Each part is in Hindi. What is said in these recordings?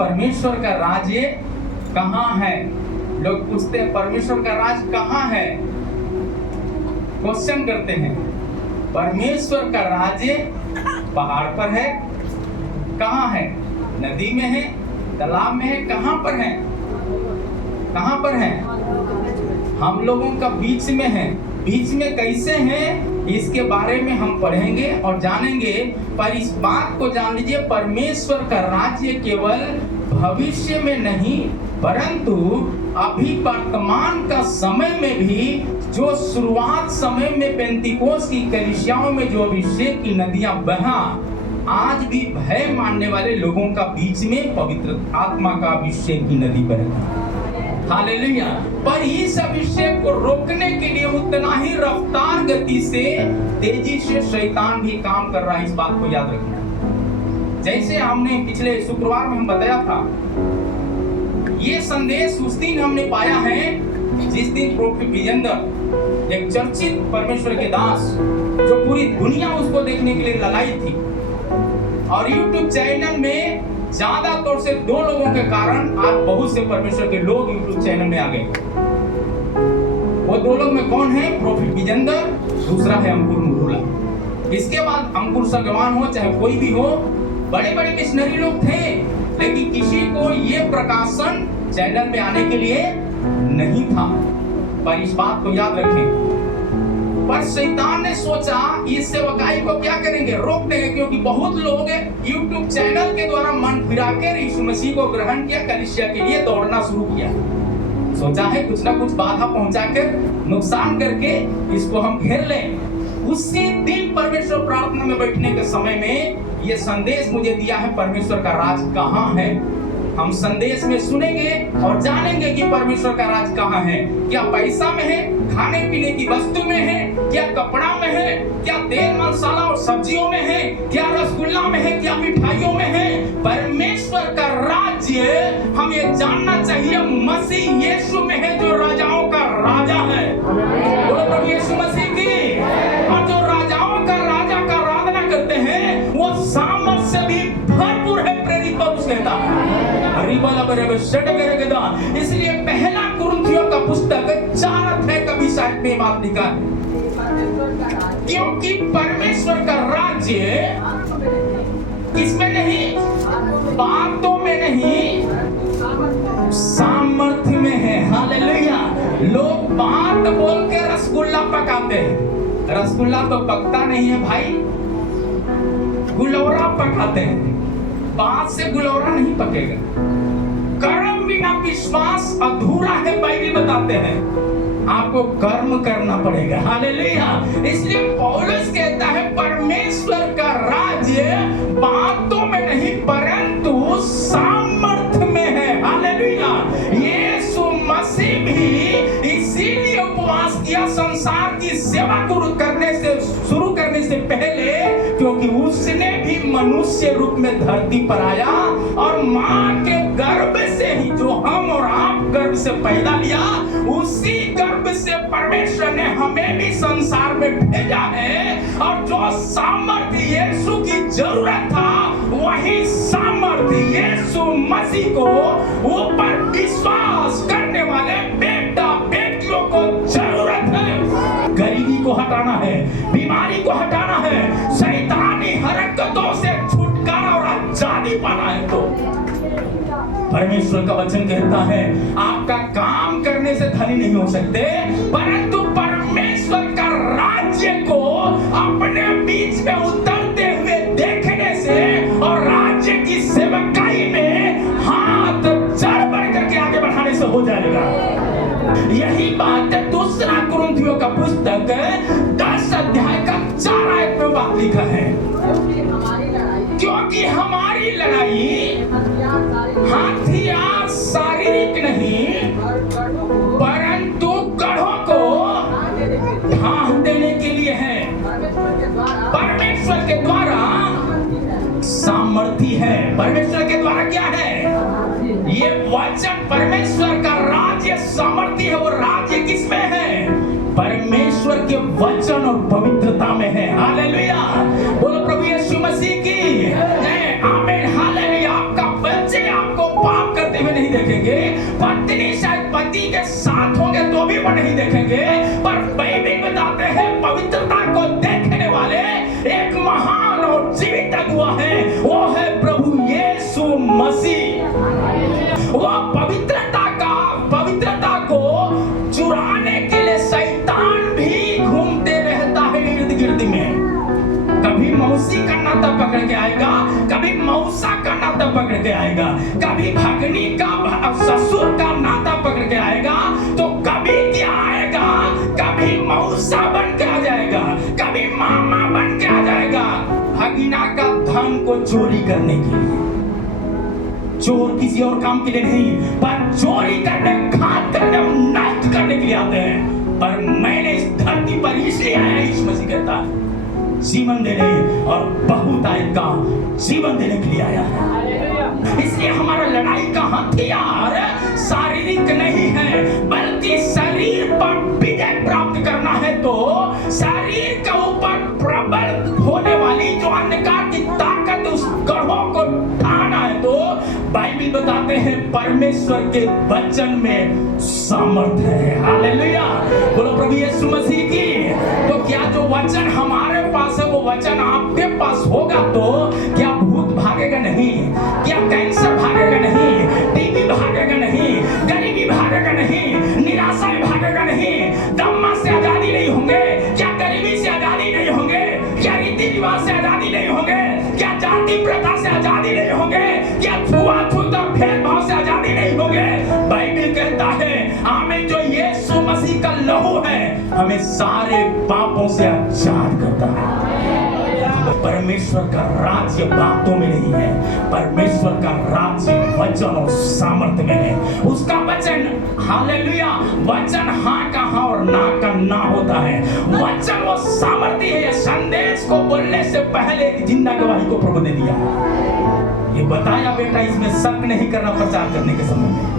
परमेश्वर का राज्य कहाँ है? लोग पूछते हैं परमेश्वर का राज कहाँ है, क्वेश्चन करते हैं। परमेश्वर का राज्य पहाड़ पर है, कहाँ है? नदी में है, तालाब में है, कहाँ पर है? कहाँ पर है? हम लोगों का बीच में है। बीच में कैसे है इसके बारे में हम पढ़ेंगे और जानेंगे। पर इस बात को जान लीजिए, परमेश्वर का राज्य केवल भविष्य में नहीं परंतु अभी वर्तमान का समय में भी, जो शुरुआत समय में पेंतिकोस की कलीसियाओं में जो अभिषेक की नदियां बहा, आज भी भय मानने वाले लोगों का बीच में पवित्र आत्मा का अभिषेक की नदी बहता। हालेलुया। पर इस अभिषेक को रोकने के लिए उतना ही रफ्तार गति से, तेजी से शैतान भी काम कर रहा है। इस बात को याद रखना। जैसे हमने पिछले शुक्रवार में हम बताया था, ये संदेश उस दिन हमने पाया है जिस दिन प्रोफेट विजेंदर, एक चर्चित परमेश्वर के दास, जो पूरी दुनिया उसको देखने के लिए ललाई थी, और यूट्यूब चैनल में ज्यादा तौर से 2 लोगों के कारण आज बहुत से परमेश्वर के लोग यूट्यूब चैनल में आ गए। वो 2 लोग में कौन है? प्रोफेट विजेंदर, दूसरा है अंकुर मुरुला। इसके बाद अंकुर सगवान हो चाहे कोई भी हो, बड़े बड़े मिशनरी लोग थे, लेकिन किसी को ये प्रकाशन चैनल में आने के लिए नहीं था। पर इस बात को याद रखें, पर शैतान ने सोचा इस सेवकाई को क्या करेंगे, रोक देंगे, क्योंकि बहुत लोग यूट्यूब चैनल के द्वारा मन फिराकर यीशु मसीह को ग्रहण किया, कलीसिया के लिए दौड़ना शुरू किया। सोचा है कुछ ना कुछ बाधा पहुंचाकर, नुकसान करके इसको हम घेर लें। उसी दिन परमेश्वर प्रार्थना में बैठने के समय में ये संदेश मुझे दिया है, परमेश्वर का राज कहाँ है। हम संदेश में सुनेंगे और जानेंगे कि परमेश्वर का राज कहाँ है। क्या पैसा में है, खाने पीने की वस्तु में है, क्या कपड़ा में है, क्या तेल मसाला और सब्जियों में है, क्या रसगुल्ला में है, क्या मिठाइयों में है? परमेश्वर का राज्य हमें जानना चाहिए मसीह यीशु में है, जो राजाओं का राजा है। बोलो प्रभु यीशु मसीह की। और जो राजाओं का राजा का आराधना करते हैं वो सामर्थ से भी भरपूर है, प्रेरित पौलुस कहता है। इसलिए पहला कुरिन्थियों का पुस्तक 4 अध्याय का भी साइड में बात लिखा है, क्योंकि परमेश्वर का राज्य किसमें नहीं, बातों में नहीं, सामर्थ्य में है। हालेलुया। लोग बात बोल के रसगुल्ला पकाते हैं, रसगुल्ला तो पकता नहीं है भाई, गुलौरा पकाते हैं। बात से गुलौरा नहीं पकेगा। कर्म बिना विश्वास अधूरा है, बाइबल बताते हैं। आपको कर्म करना पड़ेगा। हालेलुया। इसलिए पौलुस कहता है परमेश्वर का राज्य बातों में नहीं परंतु सामर्थ्य में है। हालेलुया। यीशु मसीह भी इसीलिए उपवास किया संसार की सेवा शुरू करने से पहले, क्योंकि उसने भी मनुष्य रूप में धरती पर आया और मां के गर्भ से ही, जो हम और आप गर्भ से पैदा लिया, उसी गर्भ से परमेश्वर ने हमें भी संसार में भेजा है। और जो सामर्थ्य यीशु की जरूरत था, वही सामर्थ्य यीशु मसीह को ऊपर विश्वास करने वाले बेटा बेटियों को जरूरत है। गरीबी को हटाना है, बीमारी को हटाना है, शैतानी हरकतों से छुटकारा और आजादी पाना है। तो परमेश्वर का वचन कहता है आपका काम करने से धनी नहीं हो सकते, परंतु परमेश्वर का राज्य को अपने बीच में उतरते हुए देखने से और राज्य की सेवकाई में हाथ चढ़ बढ़ करके आगे बढ़ाने से हो जाएगा। यही बात है दूसरा कुरिन्थियों का पुस्तक 10 अध्याय का 4 आयत में बात लिखा है, क्योंकि हमारी लड़ाई हथियार शारीरिक नहीं परंतु गढ़ों को ढाह देने के लिए है। परमेश्वर के द्वारा सामर्थ्य है। परमेश्वर के द्वारा क्या है? ये वचन परमेश्वर का राज्य सामर्थ्य है। वो राज्य किसमें है? परमेश्वर के वचन और पवित्रता में है। हालेलुया। बोलो प्रभु यीशु मसीह की जय। आमीन। हालेलुया। आपका बच्चे आपको नहीं देखेंगे, पत्नी शायद पति के साथ होंगे तो भी वो नहीं देखेंगे, पर बाइबल बताते हैं पवित्रता को देखने वाले एक महान और जीवित अगुआ है, वो है प्रभु यीशु मसीह। वो पवित्रता को चुराने के लिए शैतान भी घूमते रहता है इर्द गिर्द में। कभी मौसी का नाता पकड़ के आएगा, कभी मौसा का नाता पकड़ के आएगा, कभी भगनी का ससुर का नाता पकड़ के आएगा, तो कभी क्या आएगा, कभी मौसा बन के आ जाएगा, कभी मामा बन के आ जाएगा, भगीना का धन को चोरी करने के लिए। चोर किसी और काम के लिए नहीं, पर चोरी करने, घात करने, नष्ट करने के लिए आते हैं। पर मैंने इस धरती पर इसलिए आया, यीशु मसीह कहता है, जीवन देने और बहुतायत का जीवन देने के लिए आया है। इसलिए हमारा लड़ाई का हथियार शारीरिक नहीं है, बल्कि शरीर पर विजय प्राप्त करना है तो शरीर के ऊपर प्रबल होने वाली जो अंधकार की ताकत, उस गढ़ों को ढाना है तो बाइबल बताते हैं परमेश्वर के वचन में सामर्थ है। हालेलुया, बोलो प्रभु यीशु मसीह की। तो क्या जो वचन हमारे पास है वो वचन आपके पास होगा तो क्या भूत भागेगा नहीं, क्या कैंसर भागेगा नहीं, टीबी भागेगा नहीं, गरीबी भागेगा नहीं, निराशा भागेगा नहीं, दम्मा से आजादी नहीं होंगे, क्या गरीबी से आजादी नहीं होंगे, क्या रीति रिवाज से आजादी नहीं होंगे, क्या जाति प्रथा से आजादी नहीं होंगे, क्या छुआछूत और भेदभाव से आजादी नहीं होंगे। बाइबल कहता है हमें जो यीशु मसीह का लहू है हमें सारे पापों से आजाद करता है। परमेश्वर का राज्य बातों में नहीं है, परमेश्वर का राज्य वचन और सामर्थ्य में है। उसका वचन, हालेलुया, वचन हाँ का हाँ और ना का ना होता है। वचन वो सामर्थ्य है, संदेश को बोलने से पहले एक जिंदा गवाही को प्रभु ने दिया। ये बताया बेटा, इसमें शक नहीं करना प्रचार करने के समय में।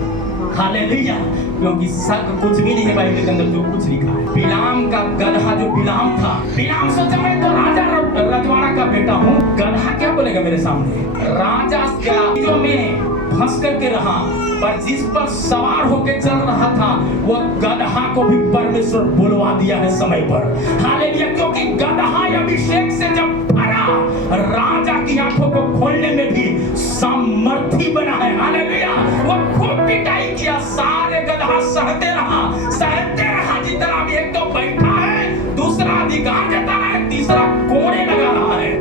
हालेलुया, क्योंकि शक कुछ भी नहीं है बाइबल के अंदर जो कुछ लिखा है। बिलाम का गधा जो बिलाम था, बिलाम सोचा मैं तो राजा रजवाड़ा का बेटा हूँ, गधा क्या बोलेगा मेरे सामने। राजा क्या में फंस करके रहा, पर जिस पर सवार होकर चल रहा था वो गधा को भी परमेश्वर बुलवा दिया है समय पर। हालेलुया, क्योंकि गधा अभिषेक से जब भरा, राजा की आंखों को खोलने में भी सामर्थी बना है। हालेलुया, वो खूब पिटाई किया, सारे गधा सहते रहा, जितना भी एक तो बैठा है, दूसरा अधिकार देता है, तीसरा कोड़े लगा रहा है।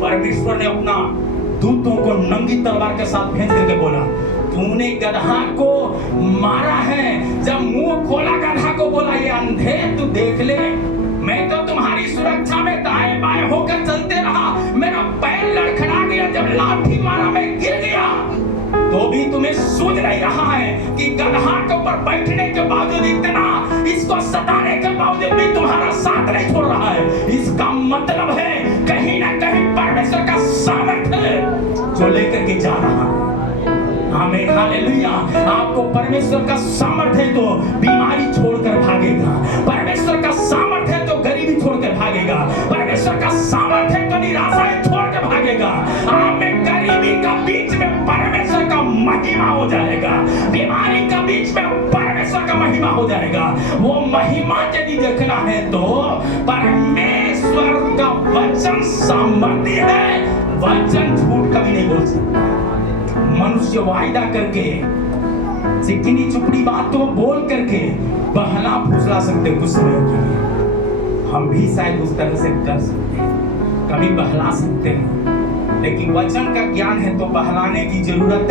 परमेश्वर ने अपना दूतों को नंगी तलवार के साथ भेज करके बोला, तूने गधा को मारा है। जब मुंह खोला गधा को बोला, ये अंधे तू देख ले, मैं तो तुम्हारी सुरक्षा में दाएं बाएं होकर चलते रहा, मेरा पैर लड़खड़ा गया, जब लाठी मारा मैं गिर गया, तो भी तुम्हें सूझ नहीं रहा है कि गधा के ऊपर बैठने के बावजूद, इतना इसको सताने के बावजूद भी तुम्हारा साथ नहीं छोड़ रहा है। इसका मतलब है कहीं ना कहीं परमेश्वर का सामर्थ्य जो लेकर के जा रहा है। आमीन, हालेलुया। आपको परमेश्वर का सामर्थ्य है तो बीमारी छोड़कर भागेगा, परमेश्वर का सामर्थ्य है तो गरीबी छोड़कर भागेगा, परमेश्वर का सामर्थ्य है तो निराशाएं छोड़कर भागेगा। आमीन, गरीबी का बीच में परमेश्वर का महिमा हो जाएगा, बीमारी का बीच में परमेश्वर का महिमा हो जाएगा। वो महिमा यदि देखना है तो परमेश्वर का वचन सामर्थ्य है, वचन झूठ कभी नहीं बोल सकता। मनुष्य वायदा करके, चिकनी चुपड़ी बात तो बोल करके बहला फुसला सकते कुछ समय के लिए, हम भी शायद उस तरह से कर सकते हैं, कभी बहला सकते हैं, लेकिन वचन का ज्ञान है तो बहलाने की जरूरत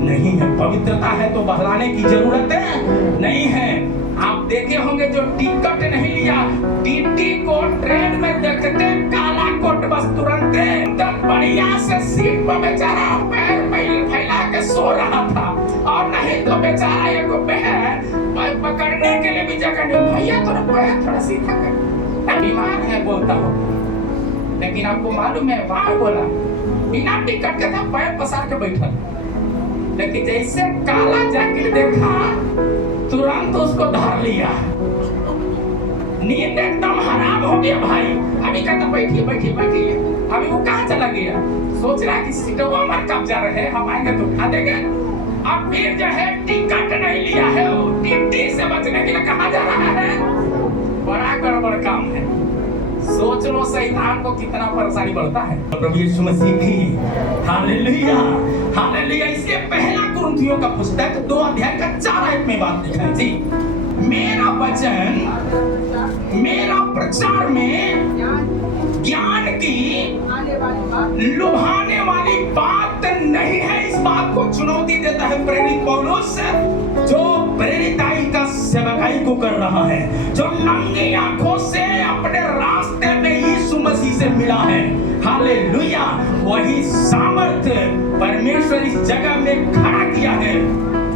नहीं है, पवित्रता है तो बहलाने की जरूरत नहीं है। आप देखे होंगे जो टिकट नहीं लिया, टीटी को ट्रेन में देखते काला कोट बस तुरंत बढ़िया से सीट पर बेचारा पैर फैला के सो रहा था, और नहीं तो बेचारा एक पैर पकड़ने के लिए भी जगह नहीं, भैया तो पैर थोड़ा सीधा कर, बीमार है बोलता हो, लेकिन आपको मालूम है वहां बोला बिना टिकट के था, पैर पसार के बैठा, लेकिन जैसे काला जैकेट देखा तुरंत उसको धर लिया, नींद एकदम हराम हो गया भाई। अभी कहता बैठिए, अभी वो कहाँ चला गया, सोच रहा है कि सीटों हमारे कब्जा रहे, हम आएंगे तो उठा देंगे। अब फिर जो है टिकट नहीं लिया है, वो ड्यूटी से बचने के लिए कहा जा रहा है। बड़ा गड़बड़ काम है। सोच लो शैतान को कितना परेशानी बढ़ता है। प्रभु यीशु मसीह की हालेलुया, हालेलुया। इसलिए पहला कुरिन्थियों का पुस्तक 2 अध्याय का 4 आयत में बात लिखा है जी, मेरा वचन, मेरा प्रचार में ज्ञान की लुभाने वाली बात नहीं है। इस बात को चुनौती देता है प्रेरित पौलुस, जो प्रेरिताई का सेवकाई को कर रहा है, जो नंगी आंखों से अपने रास्ते में यीशु मसीह से मिला है। हालेलुया। वही सामर्थ्य परमेश्वर इस जगह में खड़ा किया है।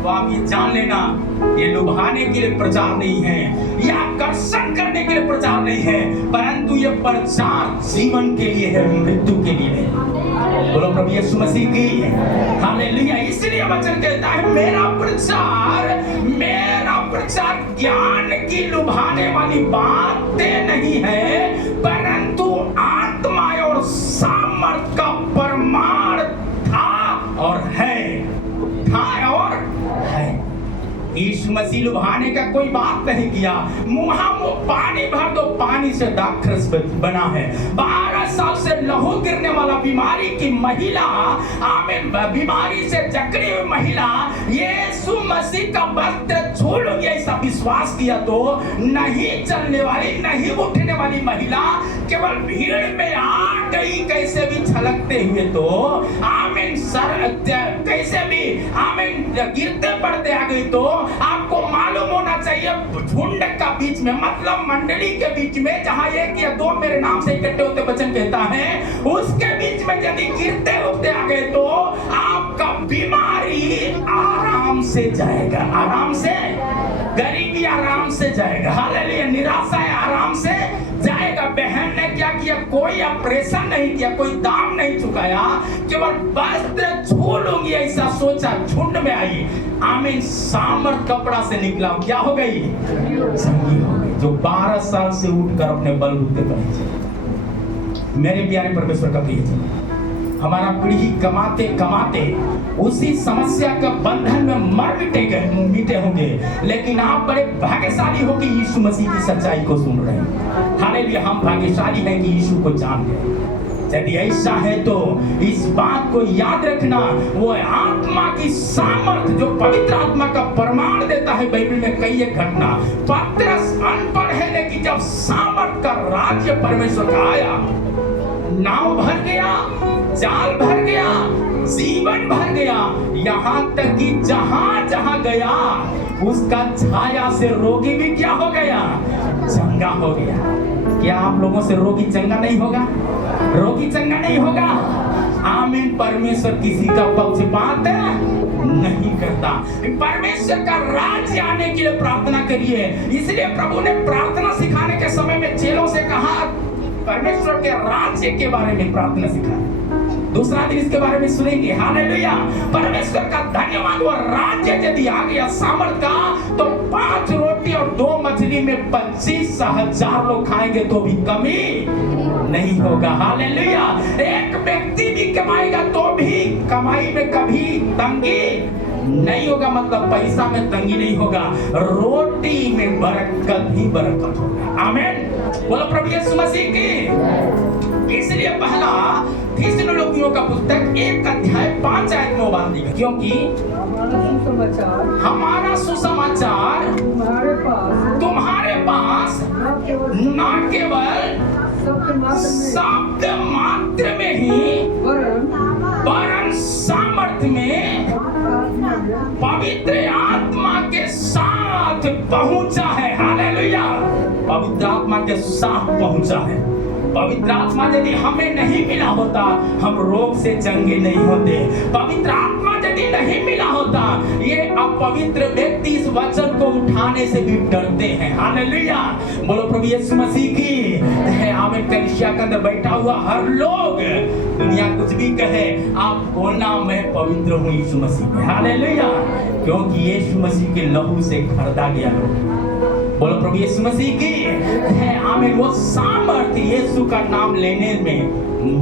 तो आप ये जान लेना, ये लुभाने के लिए प्रचार नहीं है, ये आकर्षण करने के लिए प्रचार नहीं है, परंतु ये प्रचार जीवन के लिए है, मृत्यु के लिए नहीं। बोलो प्रभु यीशु मसीह की हालेलुया। इसलिए वचन कहता है मेरा प्रचार ज्ञान की लुभाने वाली बातें नहीं है, परंतु आत्मा और सामर्थ का प्रमाण था और है, था और है। यीशु मसीह लुभाने का कोई बात नहीं किया। मुँह पानी भर दो, पानी से दाखरस बना है। 12 साल से लहू गिरने वाला बीमारी की महिला, आमीन, बीमारी से जकड़ी हुई महिला यीशु मसीह का वस्त्र छू लूंगी ऐसा विश्वास किया तो नहीं चलने वाली, नहीं उठने वाली महिला केवल भीड़ में आ गई, कैसे भी छलकते हुए तो आमीन, सर कैसे भी आमीन गिरते पड़ते आ गई। तो आपको मालूम होना चाहिए झुंड का बीच में, मतलब मंडली के बीच में, जहां 1 या 2 मेरे नाम से इकट्ठे होते वचन कहता है, उसके बीच में यदि गिरते उठते आ गए तो आपका बीमारी आराम से जाएगा, आराम से, गरीबी आराम से जाएगा, हालेलुया, निराशा आराम से जाएगा। बहन ने क्या किया? कोई ऑपरेशन नहीं किया, कोई दाम नहीं चुकाया, केवल वस्त्र छू लूंगी ऐसा सोचा, झुंड में आई, आमीन, सामर्थ कपड़ा से निकला, क्या हो गई? संगी हो गई। जो 12 साल से उठकर अपने बलबूते पर चले। मेरे प्यारे परमेश्वर का प्रिय, हमारा पीढ़ी कमाते कमाते उसी समस्या का बंधन में मर मिटे होंगे, लेकिन आप बड़े भाग्यशाली हो कि यीशु मसीह की सच्चाई को सुन रहे हैं। हालेलुया, हम भाग्यशाली हैं कि यीशु को जान गए। यदि ऐसा है तो इस बात को याद रखना, वो आत्मा की सामर्थ जो पवित्र आत्मा का प्रमाण देता है। बाइबल में कई एक घटना, पतरस अनपढ़ है, लेकिन जब सामर्थ का राज्य परमेश्वर का आया, नाव भर गया, जाल भर गया, जीवन भर गया, यहाँ तक कि जहां जहां गया उसका छाया से रोगी भी क्या हो गया? चंगा हो गया। क्या आप लोगों से रोगी चंगा नहीं होगा? रोगी चंगा नहीं होगा? आमीन। परमेश्वर किसी का पक्षपात नहीं करता। परमेश्वर का राज्य आने के लिए प्रार्थना करिए। इसलिए प्रभु ने प्रार्थना सिखाने के समय में चेलों से कहा, परमेश्वर के राज्य के बारे में प्रार्थना सिखाएं। दूसरा दिन इसके बारे में सुनेंगे। हालेलुया। परमेश्वर का धन्यवाद। और राज्य यदि आ गया सामर्थ का, तो 5 रोटी और 2 मछली में 25,000 लोग खाएंगे तो भी कमी नहीं होगा। हालेलुया। एक व्यक्ति भी कमाएगा तो भी कमाई में कभी तंगी नहीं होगा, मतलब पैसा में तंगी नहीं होगा, रोटी में बरकत ही बरकत होगा। आमीन। बोलो प्रभु यीशु मसीह की। इसलिए पहला थिस्सलुनीकियों का पुस्तक 1 अध्याय 5 आयत में बात दी, क्योंकि हमारा सुसमाचार तुम्हारे पास न केवल शब्द मात्र में ही, वरन सामर्थ्य में पवित्र आत्मा के साथ पहुंचा है। हालेलुया। पवित्र आत्मा के साथ पहुंचा है। पवित्र आत्मा यदि हमें नहीं मिला होता, हम रोग से चंगे नहीं होते। पवित्र आत्मा यदि नहीं मिला होता, ये अपवित्र व्यक्ति इस वचन को उठाने से भी डरते हैं। हालेलुया। बोलो प्रभु यीशु मसीह की है। आमीन। कलीसिया के अंदर बैठा हुआ हर लोग, दुनिया कुछ भी कहे, आप बोलना मैं पवित्र हूँ यीशु मसीह में। हालेलुया। क्योंकि यीशु मसीह के लहू से खरीदा गया लोग। बोलो प्रभु यीशु मसीह की है। आमीन। वो सामर्थ्य यीशु का नाम लेने में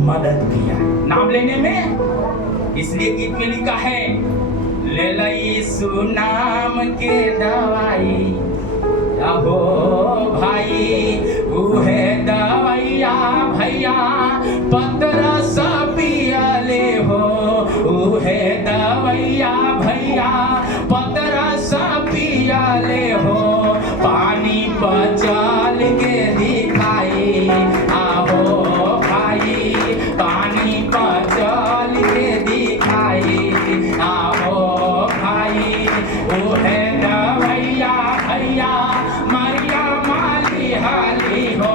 मदद किया, नाम लेने में। इसलिए गीत में लिखा है, ले यीशु नाम के दवाई हो भाई, उहे दवैया भैया पतरा सा पियाले हो, उहे दवैया भैया पतरा सा पियाले हो, पानी पचाल के दिखाई आहो भाई, पानी पचाल के दिखाई आहो भाई, उहे दवैया भैया मरिया माली हाली हो,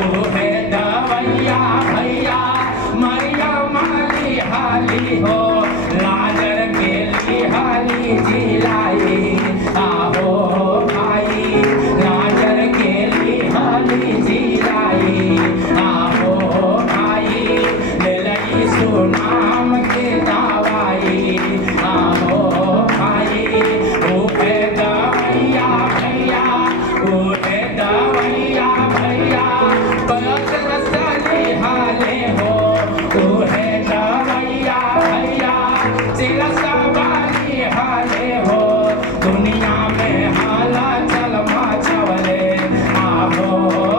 उहे दवैया भैया मरिया माली हाली हो, लाजर के लिहाली जिलाई आहो भाई, लाजर के लिहाली जिलाई आहो भाई, ले यीशु नाम के दवाई आहो भाई, उहे दवैया भैया, उहे दवैया भैया पतर सली हाले हो, उहे दवैया भैया चिल सवाली हाले हो, दुनिया में हाला चल मचवले आहो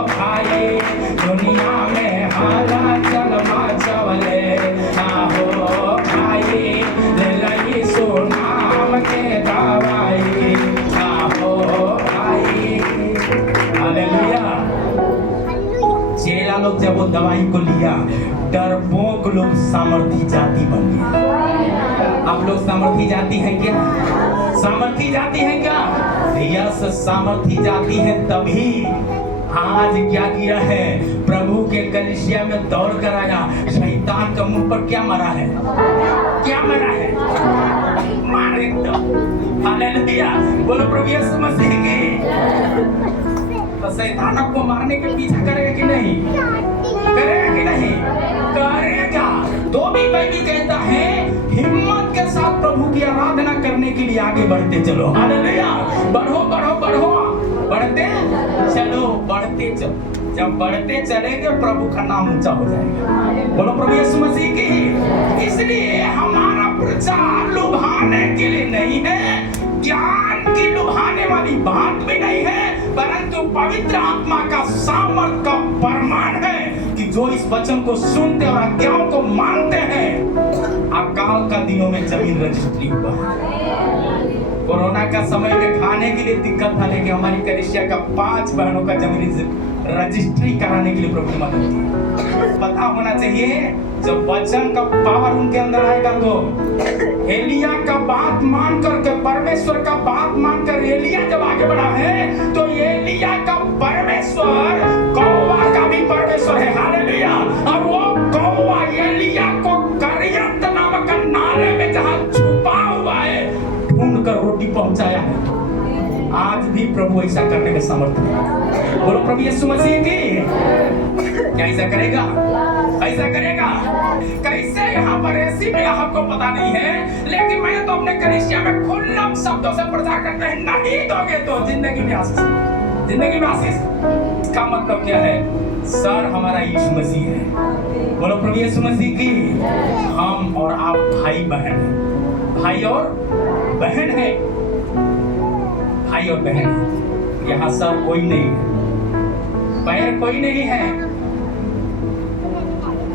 भाई, दुनिया में हाला चल मचवले आहो भाई, ले यीशु नाम के दवाई आहो भाई। हालेलुया। चेला लोग जब वो दवाई को लिया, डरपोक लोग सामर्थी जाति बन गए। आप लोग सामर्थी जाति हैं क्या? सामर्थी जाति हैं क्या? यस, सामर्थी जाति है। तभी आज क्या किया है, प्रभु के कलीसिया में दौड़ कर आया, शैतान का मुंह पर क्या मरा है? क्या मरा है? मारे तो। हालेलुया। बोलो प्रभु यीशु मसीह की। तो शैतान आपको मारने के पीछे करेगा कि नहीं? करेगा कि नहीं? करेगा। तो भी मैं भी कहता है, हिम्मत के साथ प्रभु की आराधना करने के लिए आगे बढ़ते चलो। हालेलुया। बढ़ो बढ़ो बढ़ो, बढ़ते चलो, बढ़ते चलो। जब बढ़ते चलेंगे प्रभु का नाम ऊंचा हो जाएगा। बोलो प्रभु यीशु मसीह की। इसलिए हमारा प्रचार लुभाने के लिए नहीं है, ज्ञान की लुभाने वाली बात भी नहीं है, परंतु पवित्र आत्मा का सामर्थ का प्रमाण है कि जो इस वचन को सुनते और आज्ञाओं को मानते हैं। अकाल का दिनों में जमीन रजिस्ट्री हुआ। कोरोना का समय में खाने के लिए दिक्कत था, लेकिन हमारी कलीसिया का 5 बहनों का जमीन रजिस्ट्री कराने के लिए प्रभु मदद की। पता होना चाहिए, जब वचन का पावर उनके अंदर आएगा तो एलिया का बात मान करके, परमेश्वर का बात मानकर एलिया जब आगे बढ़ा है, तो एलिया का परमेश्वर कौवा का भी परमेश्वर है। हालेलुया। और वो कौवा एलिया को करियत नामक नाले में जहां छुपा हुआ है, ढूंढ कर रोटी पहुंचाया है। आज भी प्रभु ऐसा करने में समर्थ है। बोलो प्रभु यीशु मसीह की। क्या ऐसा करेगा? ऐसा करेगा। कैसे यहाँ पर ऐसी भी आपको पता नहीं है, लेकिन मैं तो अपने कलीसिया में खुल्लम शब्दों से प्रचार करते हैं, नहीं दोगे तो जिंदगी में आशीष। जिंदगी में आशीष। इसका मतलब क्या है? सर हमारा यीशु मसीह है। बोलो प्रभु यीशु मसीह की। हम और आप भाई बहन हैं। भाई और बहन है। भाई और बहन है। यहाँ सर कोई नहीं है, पैर कोई नहीं है।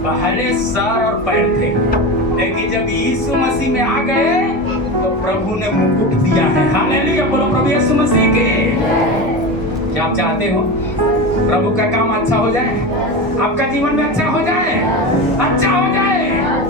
पहले सर और पैर थे, लेकिन जब यीशु मसीह में आ गए तो प्रभु ने मुकुट दिया है। हालेलुया। बोलो प्रभु यीशु मसीह की। क्या आप चाहते हो प्रभु का काम अच्छा हो जाए, आपका जीवन में अच्छा हो जाए, अच्छा हो जाए,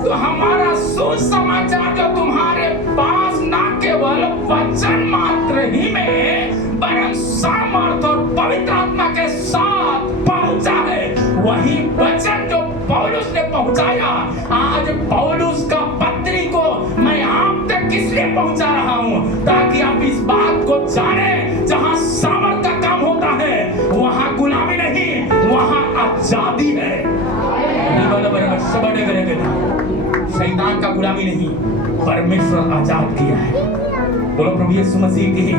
तो हमारा सुसमाचार जो तुम्हारे पास ना केवल वचन मात्र ही में, वरन सामर्थ और पवित्र आत्मा के साथ पहुंचा है। वही वचन जो पौलुस ने पहुंचाया, आज पौलुस का पत्री को मैं आप तक इसलिए पहुंचा रहा हूं, ताकि आप इस बात को जाने, जहां सामर्थ का काम होता है वहां गुलामी नहीं, वहां आजादी है। शैतान का गुलामी नहीं, परमेश्वर आजाद किया है। बोलो प्रभु यीशु मसीह की।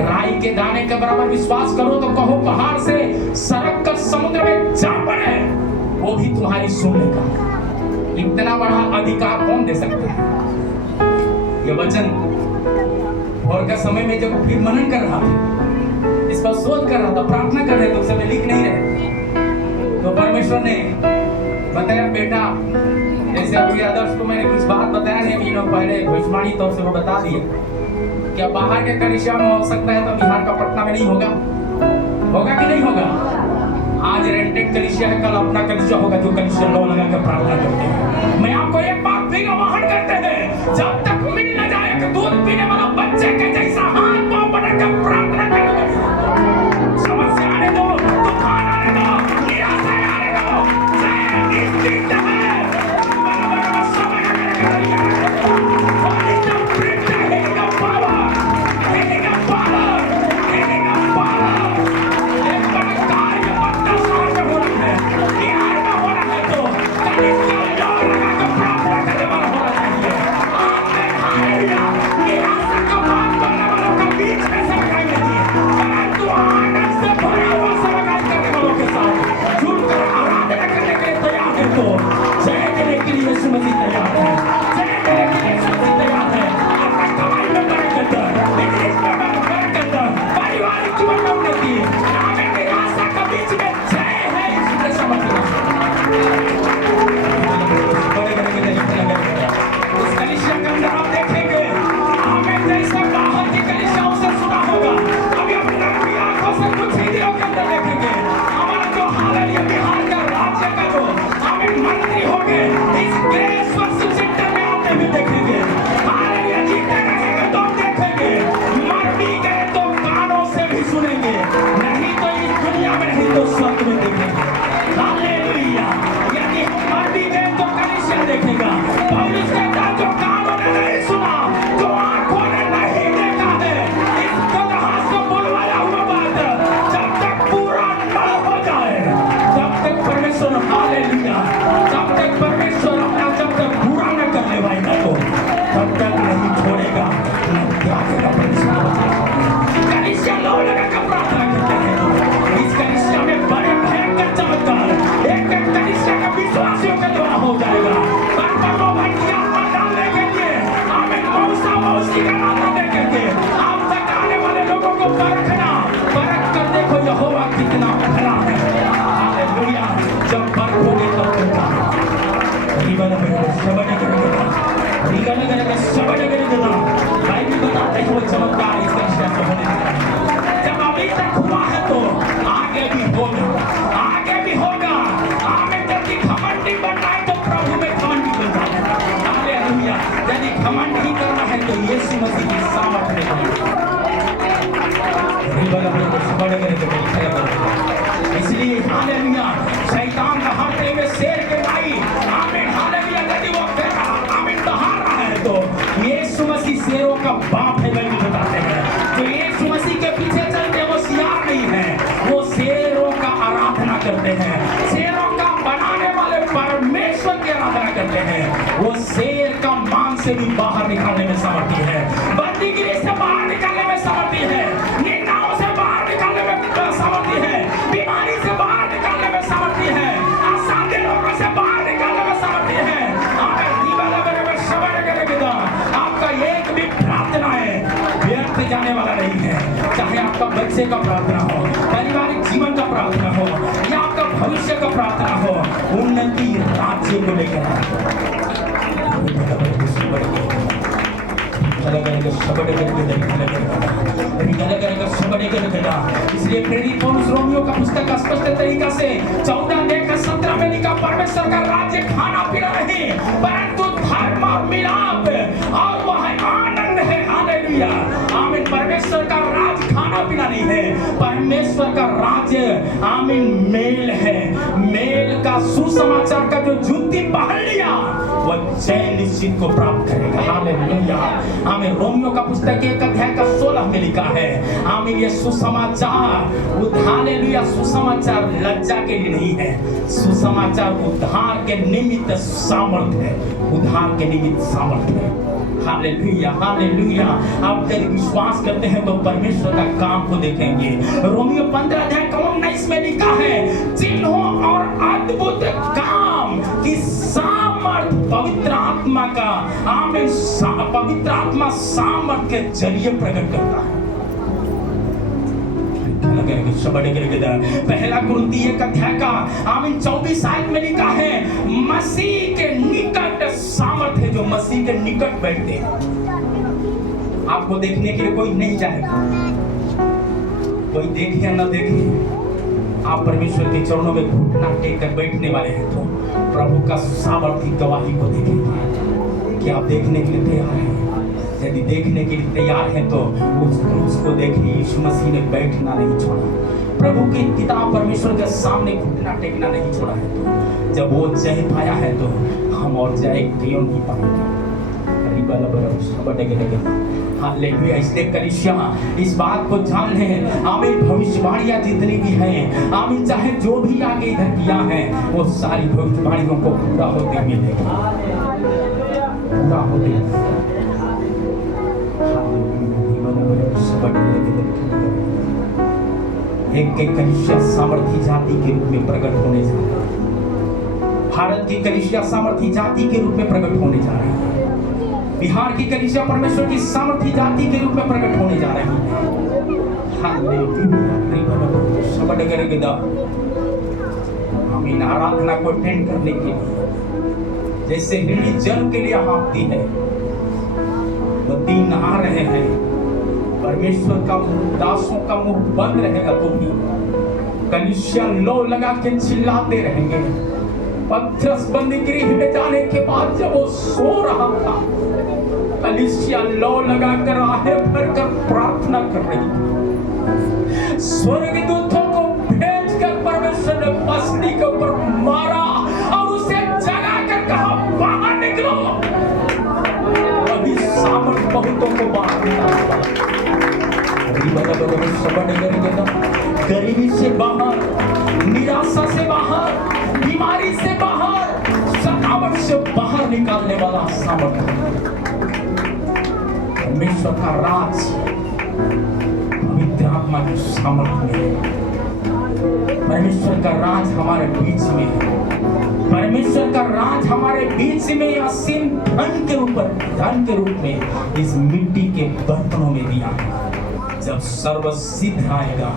राई के दाने के बराबर विश्वास करो तो कहो पहाड़ से सरक कर समुद्र में जा पड़े, वो भी तुम्हारी सुनने का। इतना बड़ा अधिकार कौन दे सकता है? ये वचन और का समय में जब फिर मनन कर रहा था, इस पर सोच कर रहा था, प्रार्थना कर रहे थे, उस समय लिख नहीं रहे, तो परमेश्वर ने बताया बेटा, जैसे अभी आदर्श को मैंने कुछ बात बताया है, दिनों पहले भविष्यवाणी तौर से वो बता दिए, क्या बाहर के कलिसिया में हो सकता है तो बिहार का पटना में नहीं होगा? होगा कि नहीं होगा? आज रेंटेड कलिसिया है, कल अपना कलिसिया होगा, जो कलिसिया लो लगा कर प्रार्थना करते हैं। मैं आपको एक बात फिर आह्वान करते हैं, जब तक मिल न जाए कि दूध पीने वाला बच्चे के जैसा हाथ पांव बढ़ाकर प्रार्थना करोगे, समस्या आने दो, तूफान आने दो, निराशा आने दो, जय निश्चित है। इसलिए हालेलुया, शैतान का हर तरह में शेर के भाई, आमीन हालेलुया, यदि वो आमीन दहाड़ रहा है तो यीशु मसीह शेरों का बाप है, बाइबल बताते हैं। जो यीशु मसीह के पीछे चलते हैं वो सियार नहीं है, वो शेरों का आराधना करते हैं, शेरों का बनाने वाले परमेश्वर की आराधना करते हैं। वो शेर का मांस से भी बाहर निकालने में समर्थी है, बंदीगिरी से बाहर निकालने में समर्थी है, निंदाओं से बाहर निकालने में समर्थी है, बीमारी से बाहर निकालने में समर्थी है, असाध्य रोगों से बाहर निकालने में समर्थी है। आपका एक भी प्रार्थना है व्यर्थ जाने वाला नहीं है, चाहे आपका बच्चे का प्रार्थना हो, पारिवारिक जीवन का प्रार्थना हो, या आपका भविष्य का प्रार्थना हो, उन्नति राज्य को लेकर इसलिए प्रेरित पौलुस रोमियो का पुस्तक स्पष्ट तरीका से 14:17 में लिखा, परमेश्वर का राज्य खाना पीना नहीं परंतु धर्म और मिलाप और वह आनंद है। हालेलुया, आमीन। परमेश्वर का राज खाना पीना नहीं है, परमेश्वर का राज्य आमीन मेल है। मेल का सुसमाचार का जो जुत्ती पहन लिया वह जय निश्चित को प्राप्त करेगा। हालेलुया, आमीन। रोमियो का पुस्तक 1:16 में लिखा है, आमीन, ये सुसमाचार, हालेलुया, सुसमाचार लज्जा के लिए नहीं है, सुसमाचार उद्धार के निमित्त सामर्थ है, उद्धार के निमित्त सामर्थ है। Hallelujah, hallelujah. आप यदि विश्वास करते हैं तो परमेश्वर का काम को देखेंगे। रोमियो 15:19 में लिखा है, चिन्हों और अद्भुत काम की सामर्थ सामर्थ पवित्र आत्मा का आमीन पवित्र आत्मा सामर्थ के जरिए प्रकट करता है। पहला कुरिन्थी 1 अध्याय का आमीन 24 आयत में लिखा है, मसीह के निकट सामर्थ है, जो मसीह के निकट बैठते हैं। आपको देखने के लिए कोई नहीं जाएगा, कोई देखे या न देखे, आप परमेश्वर के चरणों में घुटना टेक कर बैठने वाले हैं तो प्रभु का सामर्थ्य गवाही को देखेंगे। कि आप देखने के लिए तैयार हैं? यदि देखने के लिए तैयार हैं तो उस क्रूस को देखिए, यीशु मसीह ने बैठना नहीं छोड़ा, प्रभु के पिता परमेश्वर के सामने घुटना टेकना नहीं छोड़ा है। तो जब वो जय पाया है तो हम और जय क्यों नहीं पाएंगे? हालेलुया। इसलिए कलीसिया इस बात को जान ले, आमीन, भविष्यवाणियां जितनी भी हैं, आमीन, चाहे जो भी आगे इधर किया है वो सारी भविष्यवाणियों को पूरा होते हुए देखें, पूरा होते एक कलीसिया सामर्थी जाति के रूप में प्रकट होने जा रही है। भारत की कलीसिया सामर्थी जाति के रूप में प्रकट होने जा रही है। बिहार की कलीसिया परमेश्वर की सामर्थी जाति के रूप में प्रकट होने जा रही है। आमीन। आराधना को अटेंड करने के लिए जैसे हिरणी जल के लिए हाँफती है, वो दिन आ रहे हैं, परमेश्वर का दासों का मुंह बंद रहेगा तो भी कलीसिया लो लगा के चिल्लाते रहेंगे। पत्थरस बंदी गृह में जाने के बाद जब वो सो रहा था, कलीसिया लो लगाकर आहें भरकर प्रार्थना कर रही थी। स्वर्गदूतों को भेजकर परमेश्वर ने मछली के ऊपर मारा और उसे जगाकर कहा, बाहर निकलो। अभी सामर्थ बहुतों को बाहर निकाला। गरीबी से बाहर, निराशा से बाहर, बीमारी से बाहर, सतावट से बाहर निकालने वाला सामर्थ परमेश्वर का राज पवित्र आत्मा के सामर्थ्य में। परमेश्वर का राज हमारे बीच में है। परमेश्वर का राज हमारे बीच में असीम धन के रूप में इस मिट्टी के बर्तनों में दिया है। जब सर्व सिद्ध आएगा,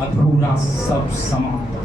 अधूरा सब समाप्त।